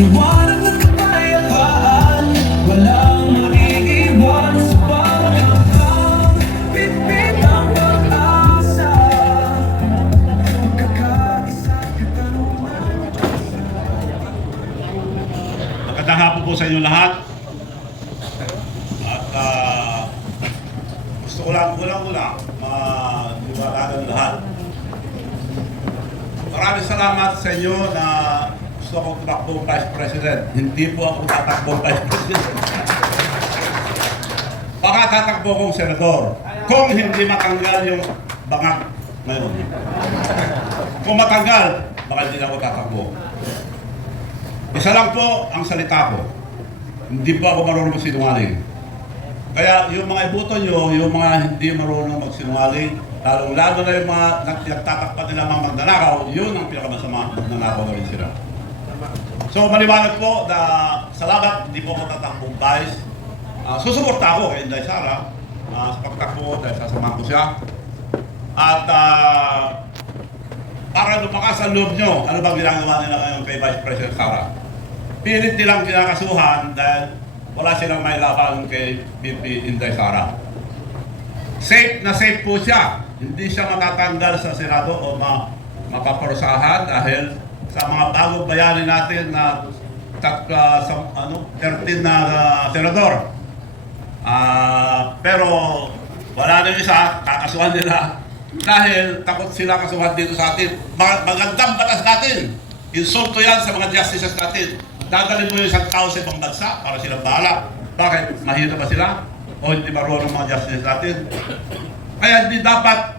Liwanag ng kapayapaan, walang maiiwan sa pagkakang bitbit ang pag-asa. Kakaisa katanungan. Magandang hapon po sa inyo lahat. At gusto ko lang maliwanagan lahat. Maraming salamat sa inyo na gusto akong tumakbong Vice President. Hindi po ako tatakbong Vice President. Baka tatakbo akong Senador kung hindi matanggal yung bangag ngayon. Kung matanggal, baka hindi na ako tatakbo. Isa lang po ang salita ko. Hindi po ako marunong magsinungaling. Kaya yung mga iboto nyo, yung mga hindi marunong magsinungaling, lalo na yung mga nagtatakpan nila mga magnanakaw, yun ang pinakamasama, magnanakaw na rin sila. So maliwanag po na salamat, hindi po ako tatakbong vice. Susuporta ako kay Inday Sara sa pagtakbo dahil sasamahan ko siya. At para lumakas ang loob nyo, ano bang ginagawa nila ngayon kay Vice President Sara? Pilit nilang kinakasuhan dahil wala silang may laban kay VP Inday Sara. Safe na safe po siya. Hindi siya matatanggal sa Senado o mapaparusahan dahil sa mga bagong bayani natin na 13 na senador. Pero wala na isa, kakasuhan nila dahil takot sila kasuhan dito sa atin. Magandang batas natin. Insulto yan sa mga justices natin. Dadalhin mo yung isang tao sa ibang bansa para silang bahala. Bakit? Mahirap ba sila? O hindi marunong mga justices natin? Kaya hindi dapat,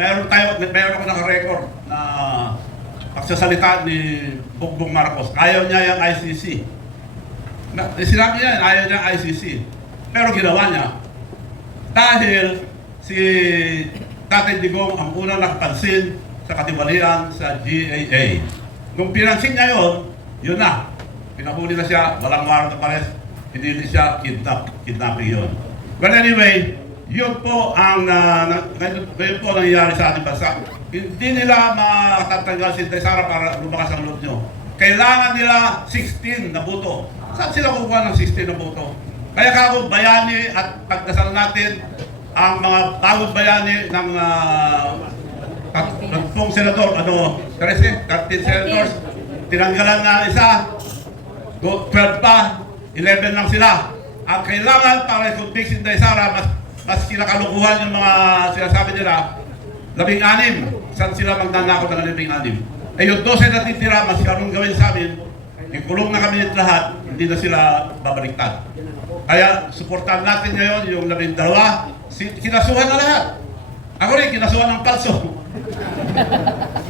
meron ako naka-record na pagsasalita ni Bongbong Marcos. Ayaw niya yung ICC. Sinabi niya, ayaw niya ICC. Pero ginawa niya. Dahil si Tatay Digong ang unang nakapansin sa katiwalian sa GAA. Nung pinansin niya yun na. Pinahuli na siya, walang warrant of arrest, hindi siya kidnapping yun. But anyway, yun po ang ngayon po nangyayari sa ating bansa. Hindi nila matatanggal si Inday Sara para lumakas ang loob nyo. Kailangan nila 16 na boto. Saan sila kukuha ng 16 na boto? Kaya kako bayani at pagdasal natin ang mga bagong bayani ng tatlong senador, 13 senators, tinanggalan na isa, 12 pa, 11 lang sila. Ang kailangan para i-convict si Inday Sara, mas kinakalukuhan yung mga sinasabi nila, 16. Saan sila magnanakot ng 16? Eh yung 12 na titira, mas karong gawin sa amin, ikulong na kami nito lahat, hindi na sila babaliktad. Kaya suportahan natin ngayon yung 12, kinasuhan na lahat. Ako rin, kinasuhan ng palso.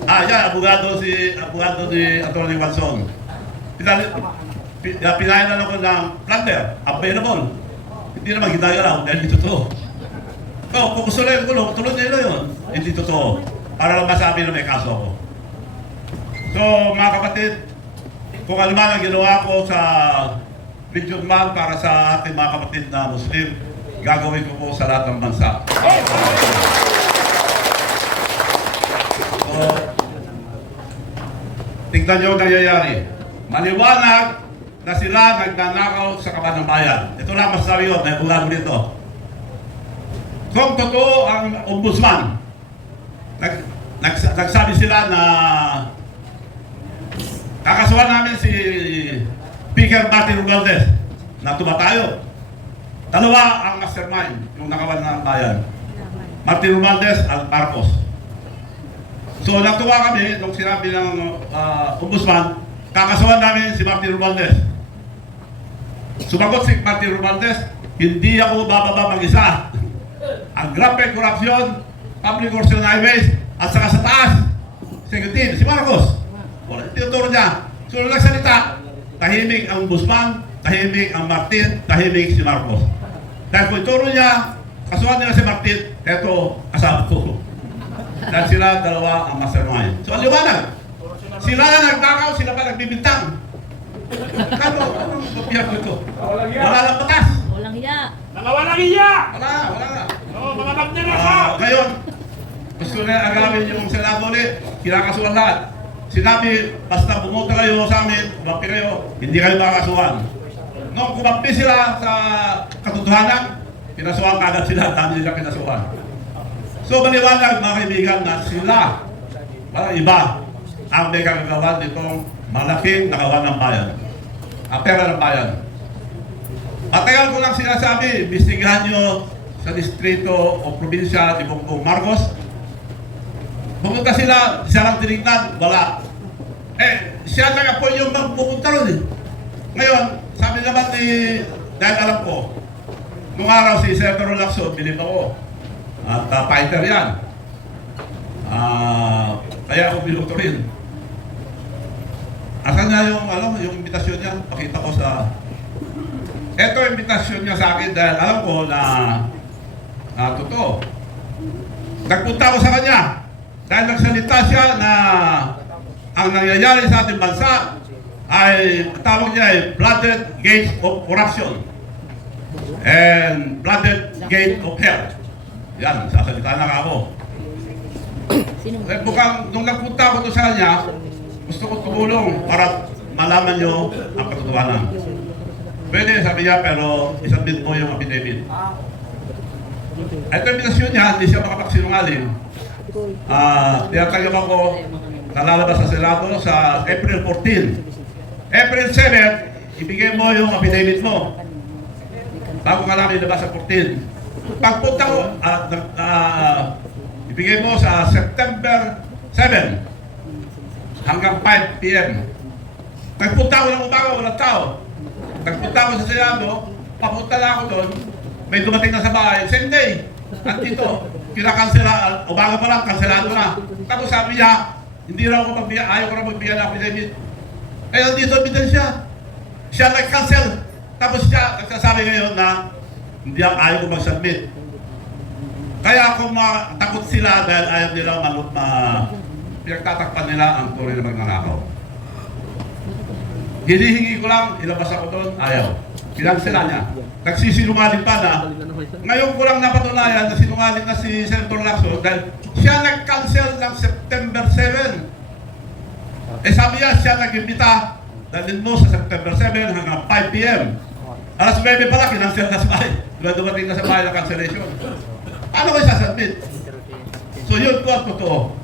Yan, abogado ni Atty. Watson. Pinahinan ako ng plunder, available. Hindi naman ginagalaw dahil hindi totoo. Kung gusto na yung kulong, tulad nila yun. Hindi totoo. Para lang masabi na may kaso ako. So mga kapatid, kung ano man ang ginawa ko sa Region Man para sa ating mga kapatid na Muslim, gagawin ko po sa lahat ng bansa. So, tignan nyo ang nangyayari. Maliwanag na sila nagnanakaw sa kaban ng bayan. Ito lang masasabi ko, may bulag dito. Kung totoo ang ombudsman, nagsabi sila na kakasuhan namin si Speaker Martin Romualdez na tumatayo. Dalawa ang mastermind, yung nakawan ng bayan. Martin Romualdez at Marcos. So natuwa kami nung sinabi ng ombudsman, kakasuhan namin si Martin Romualdez. Sumagot si Martin Romualdez, hindi ako bababa mag-isa. Ang grabe korupsyon, public corruption highways, at saka sa taas, executive, si Marcos. Wala, tinuturo niya. So nagsalita, tahimik ang ombudsman, tahimik ang Martin, tahimik si Marcos. Dahil kung ituro niya, kasuhan nila si Martin, eto, kasama ko. Dahil sila dalawa ang mastermind. So ang liwanag, sila na nagtakaw, sila pa nagbibintang. Anong mapiyag ko ito? Wala lang batas. Walang hiya. Walang hiya! Wala. Mga magnanakaw! Ngayon, gusto na agawin yung Senado ulit, kinakasuhan lahat. Sinabi, basta bumoto kayo sa amin, kumampi kayo, hindi kayo makakasuhan. Nung kumampi sila sa katotohanan, pinasuhan kagad sila, dami nila pinasuhan. So maliwanag mga kaibigan na sila, walang iba, ang may kagagawa nitong malaking nakawan ng bayan. Ang pera ng bayan. Matagal ko lang sinasabi, bisigahan nyo sa distrito o probinsya ni Bongbong Marcos. Pumunta sila, siya lang tinignan, wala. Siya lang po yung pumunta ron eh. Ngayon, sabi naman ni, dahil alam ko, nung araw si Senator Lacson, bilib ako. At fighter yan. Kaya ako biluto rin. Asan na yung imbitasyon niya? Pakita ko sa... Ito yung imbitasyon niya sa akin dahil alam ko na totoo. Nagpunta ako sa kanya dahil nagsalita siya na ang nangyayari sa ating bansa ay tawag niya ay blooded gates of corruption and blooded gate of hell. Yan, sasalita na ako. Mukhang nung nagpunta ako doon sa kanya, gusto ko tumulong para malaman nyo ang katotohanan. Pwede, sabi niya, pero isabit mo yung affidavit. Ito yung binasyon niya, hindi siya makapagsinungaling. Tinatagyan ako, nalalabas sa Senado sa April 14. April 7, ibigay mo yung affidavit mo. Bago ka namin ilabas sa 14. Pagpunta ko, ibigay mo sa September 7 hanggang 5 p.m. Nagpunta ko ng umaga, walang tao. Nagpunta ako sa Senado, papunta na ako doon, may dumating na sa bahay, same day, andito, kinakansela, umaga pa lang, kanselado na. Tapos sabi niya, hindi raw ako magbigay, ayaw ko raw magbigay ng affidavit. Andito, ebidensya. Siya nag-cancel. Tapos siya, nagsasabi ngayon na, hindi ako ayaw ko mag-submit. Kaya kung takot sila dahil ayaw nila pinagtatakpan nila ang tunay na magnanakaw. Hinihingi ko lang, ilabas ako doon, ayaw. Kinansela niya. Nagsisinungaling pa na. Ngayon ko lang napatunayan na sinungaling na si Senator Lacson dahil siya nag-cancel ng September 7. Sabi niya, siya nag-imbita dalhin mo sa September 7 hanggang 5 p.m. Alas 9 pala, kinansel na sa bahay. Dumating na sa bahay na cancellation. Paano ko isasubmit? So yun po ang totoo.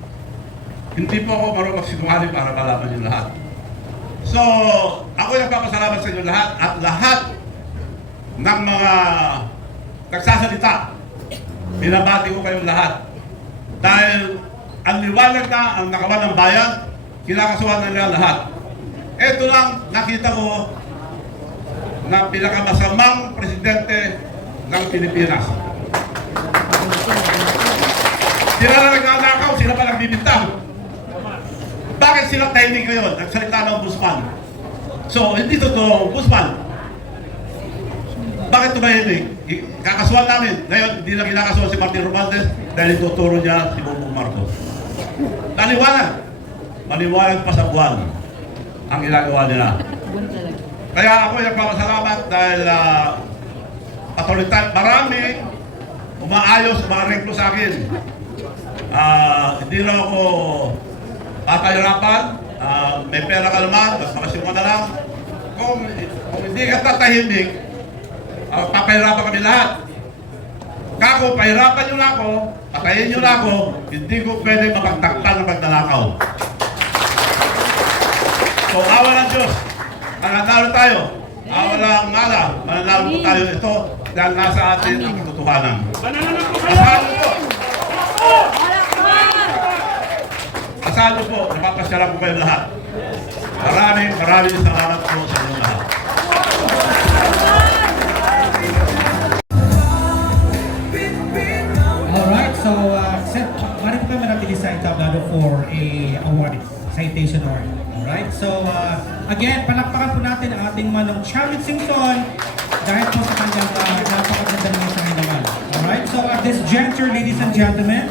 Hindi po ako marunong magsinungaling para malaman yung lahat. So, ako yung nagpapasalamat sa inyo lahat at lahat ng mga nagsasalita. Binabati ko kayong lahat. Dahil ang liwanag na ang nakawan ng bayan, kinakasuhan na nila lahat. Ito lang nakita ko na pinakamasamang presidente ng Pilipinas. Sila na nagnanakaw, sila pa nagbibintang. Bakit sila tahimik ngayon? Nagsalita ng Ombudsman. So, hindi totoo, Ombudsman. Bakit tumahimik? Kakasuhan namin. Ngayon, hindi na kinakasuhan si Martin Romualdez dahil ituturo niya si Bongbong Marcos. Maliwanag. Maliwanag pa sa buwan ang ginagawa nila. Kaya ako yung nagpapasalamat dahil patuloy tayo. Marami umaayos, umareglo sa akin. Hindi lang ako papahirapan, may pera ka naman, mas makasima na lang. Kung hindi ka tatahimik, papahirapan kami lahat. Kako, pahirapan nyo na ako, patayin nyo na ako, hindi ko pwede mapagtakpan ng pagdalakaw. So, awa ng Diyos, mananalo tayo. Awa ng ngala, mananalo po tayo ito dahil nasa atin ang katotohanan. Asahan nyo po. Asahan nyo po, napapasyalan ko kayo lahat. Maraming salamat po sa inyo lahat. Alright, so mari po kami natin sa entablado for a award, citation award. Alright, so again, palakpakan po natin ang ating manong Charlotte Singson dahil po sa kanyang napakaganda naman sa naman. Alright, so at this juncture, ladies and gentlemen,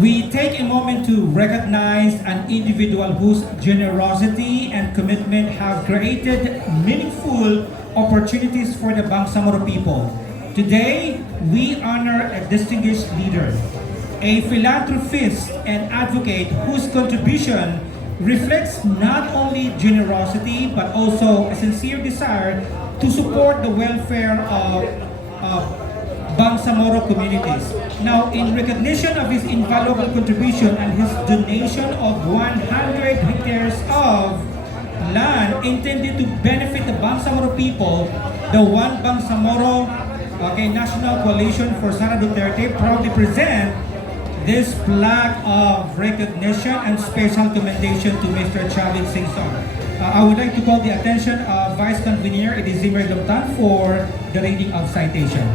we take a moment to recognize an individual whose generosity and commitment have created meaningful opportunities for the Bangsamoro people. Today, we honor a distinguished leader, a philanthropist and advocate whose contribution reflects not only generosity but also a sincere desire to support the welfare of Bangsamoro communities. Now, in recognition of his invaluable contribution and his donation of 100 hectares of land intended to benefit the Bangsamoro people, the One Bangsamoro National Coalition for Sara Duterte proudly present this plaque of recognition and special commendation to Mr. Chavit Singson. I would like to call the attention of Vice Convener Edizimmer Dumtan for the reading of citation.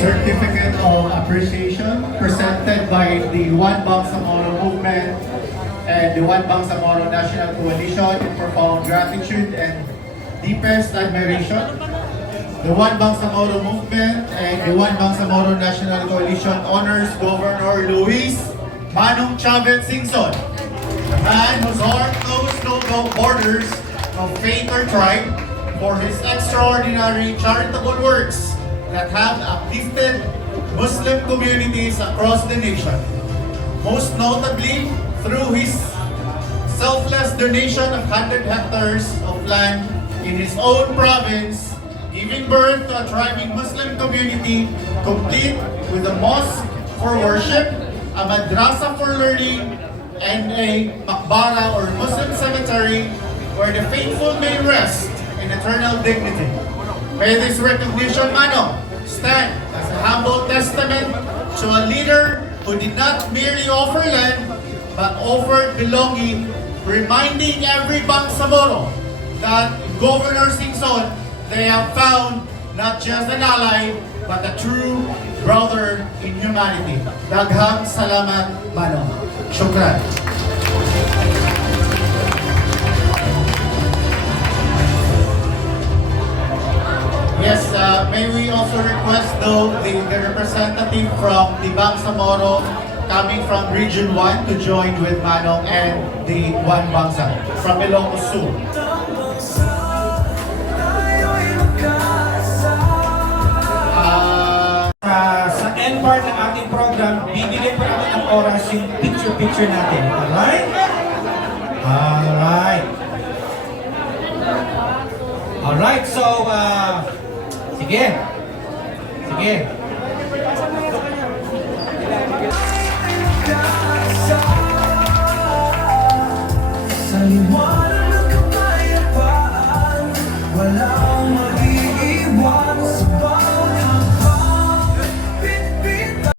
Certificate of appreciation presented by the One Bangsamoro movement and the One Bangsamoro National Coalition in profound gratitude and deepest admiration. The One Bangsamoro movement and the One Bangsamoro National Coalition honors Governor Luis Manong Chavit Singson, a man whose heart knows no borders of faith or tribe, for his extraordinary charitable works that have uplifted Muslim communities across the nation. Most notably, through his selfless donation of 100 hectares of land in his own province, giving birth to a thriving Muslim community complete with a mosque for worship, a madrasa for learning, and a makbara or Muslim cemetery where the faithful may rest in eternal dignity. May this recognition, Mano, stand as a humble testament to a leader who did not merely offer land, but offered belonging, reminding every Bangsamoro that in Governor Singson, they have found not just an ally, but a true brother in humanity. Daghang salamat, Mano. Shukran. Yes, may we also request though the representative from the Bangsamoro coming from Region 1 to join with Manong and the One Bangsa from Ilocos Sur. Tayo'y magkasama. Sa end part ng ating program, bibigyan pa natin ng oras yung picture-picture natin. Alright? Alright. Alright, so, sige. Sige.